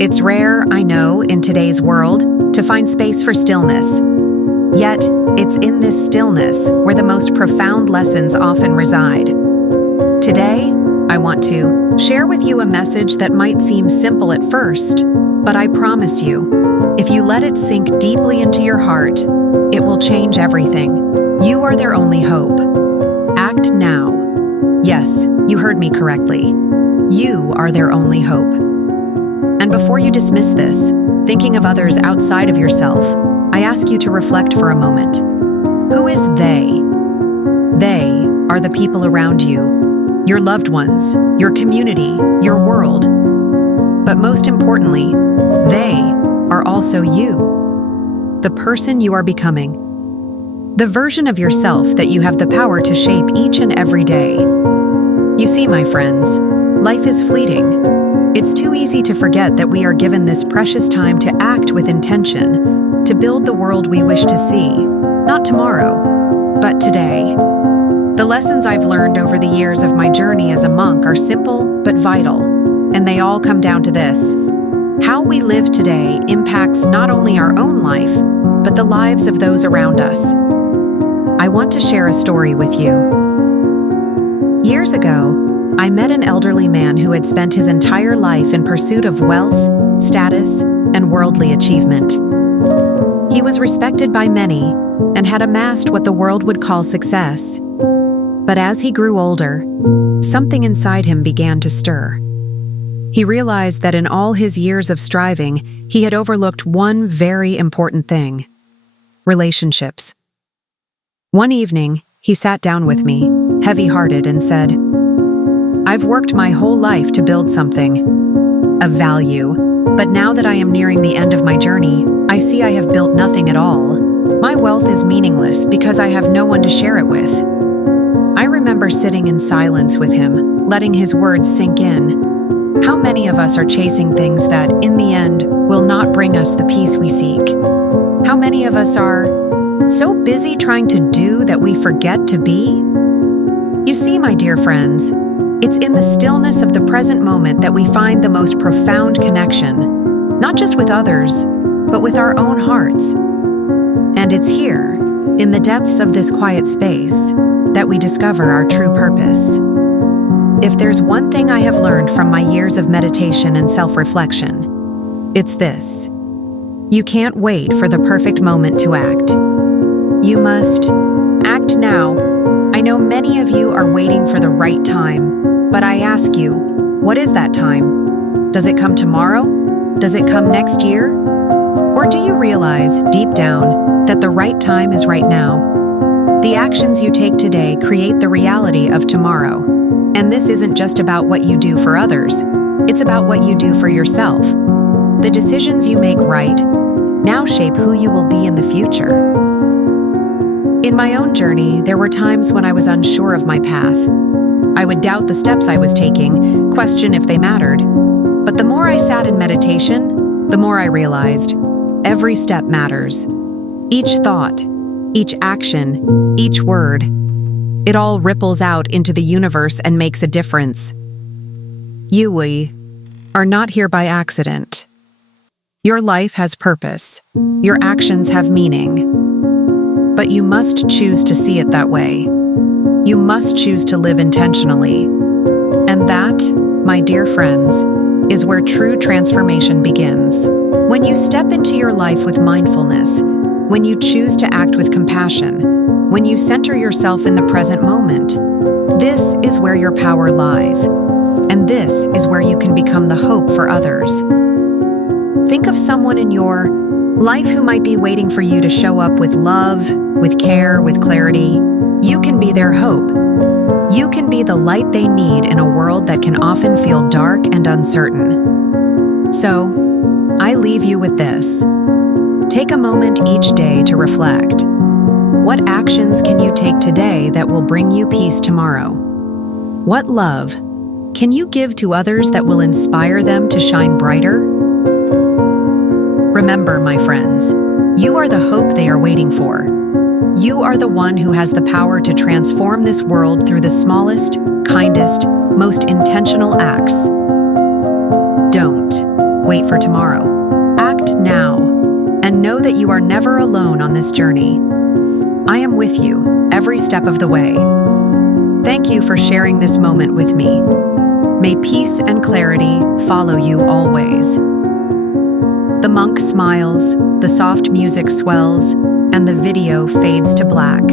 It's rare, I know, in today's world, to find space for stillness. Yet, it's in this stillness where the most profound lessons often reside. Today, I want to share with you a message that might seem simple at first, but I promise you, if you let it sink deeply into your heart, it will change everything. You are their only hope. Act now. Yes, you heard me correctly. You are their only hope. And before you dismiss this, thinking of others outside of yourself, I ask you to reflect for a moment. Who is they? They are the people around you, your loved ones, your community, your world. But most importantly, they are also you, the person you are becoming, the version of yourself that you have the power to shape each and every day. You see, my friends, life is fleeting. It's too easy to forget that we are given this precious time to act with intention, to build the world we wish to see, not tomorrow, but today. The lessons I've learned over the years of my journey as a monk are simple but vital, and they all come down to this. How we live today impacts not only our own life, but the lives of those around us. I want to share a story with you. Years ago, I met an elderly man who had spent his entire life in pursuit of wealth, status, and worldly achievement. He was respected by many and had amassed what the world would call success. But as he grew older, something inside him began to stir. He realized that in all his years of striving, he had overlooked one very important thing: relationships. One evening, he sat down with me, heavy-hearted, and said, "I've worked my whole life to build something of value, but now that I am nearing the end of my journey, I see I have built nothing at all. My wealth is meaningless because I have no one to share it with." I remember sitting in silence with him, letting his words sink in. How many of us are chasing things that, in the end, will not bring us the peace we seek? How many of us are so busy trying to do that we forget to be? You see, my dear friends, it's in the stillness of the present moment that we find the most profound connection, not just with others, but with our own hearts. And it's here, in the depths of this quiet space, that we discover our true purpose. If there's one thing I have learned from my years of meditation and self-reflection, it's this: you can't wait for the perfect moment to act. You must act now. I know many of you are waiting for the right time, but I ask you, what is that time? Does it come tomorrow? Does it come next year? Or do you realize, deep down, that the right time is right now? The actions you take today create the reality of tomorrow. And this isn't just about what you do for others. It's about what you do for yourself. The decisions you make right now shape who you will be in the future. In my own journey, there were times when I was unsure of my path. I would doubt the steps I was taking, question if they mattered. But the more I sat in meditation, the more I realized every step matters. Each thought, each action, each word, it all ripples out into the universe and makes a difference. We are not here by accident. Your life has purpose. Your actions have meaning. But you must choose to see it that way. You must choose to live intentionally. And that, my dear friends, is where true transformation begins. When you step into your life with mindfulness, when you choose to act with compassion, when you center yourself in the present moment, this is where your power lies. And this is where you can become the hope for others. Think of someone in your life who might be waiting for you to show up with love, with care, with clarity. You can be their hope. You can be the light they need in a world that can often feel dark and uncertain. So, I leave you with this. Take a moment each day to reflect. What actions can you take today that will bring you peace tomorrow? What love can you give to others that will inspire them to shine brighter? Remember, my friends, you are the hope they are waiting for. You are the one who has the power to transform this world through the smallest, kindest, most intentional acts. Don't wait for tomorrow. Act now, and know that you are never alone on this journey. I am with you every step of the way. Thank you for sharing this moment with me. May peace and clarity follow you always. The monk smiles, the soft music swells, and the video fades to black.